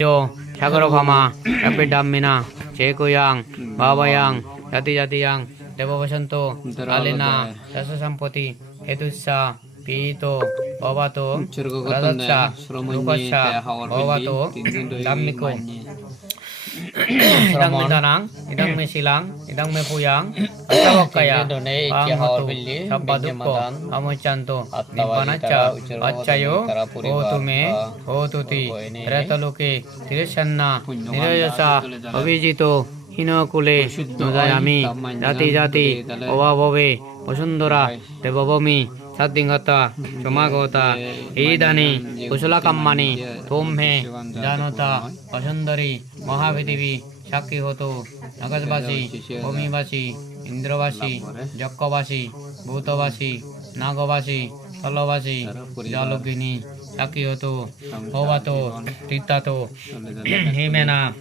Yo, Sagarobhama, Rapidamina, Chekuyang, Babayang, Jati Jatiyang, Devasanto, Alina, Rasa Sampoti, Hetusa, Pito, Babato, Radatsa, Lukasa, Babato, Damiko. Idang Medanang, Idang Mesilang, Idang Mepuyang, Atawakaya, Pangatu, Sabaduko, Amochanto, Nipanacha, Achayo, Otume, Otuti, Retaluke, Tirishanna, Nirajasa, Avijito, Hinokule, Nudayami, Jati Jati, Ovabove, Osundora, Devavomi, Satingata, Chomagota, Idani, Kusulakamani, Tomhe, Janota, Pasundari, Mahavidivi, Shaki Hoto, Nagasbasi, Omibasi, Indravasi, Jakavasi, Bhutavasi, Nagavasi, Salavasi, Jalogini, Shaki Hoto, Hovato, Titato, Himena,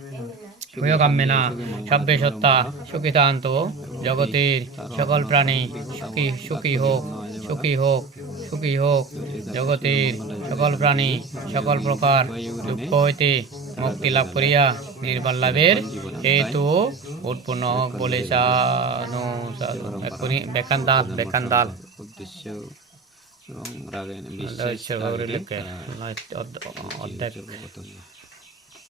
Huyagammena, Shabbeshotta, Shukitanto, Jagotir, সকল প্রাণী সুখী সুখী হোক সুখী হোক সুখী হোক জগতের সকল প্রাণী সকল প্রকার দুঃখ হইতে মুক্তি লাভ করিয়া নির্বাণ লাভের হেতু উৎপন্ন হোক বলে সাধু সাধু এক্ষুনি বেকান্দাল বেকান্দাল উদ্দেশ্য এবং রাগেন অধ্যায়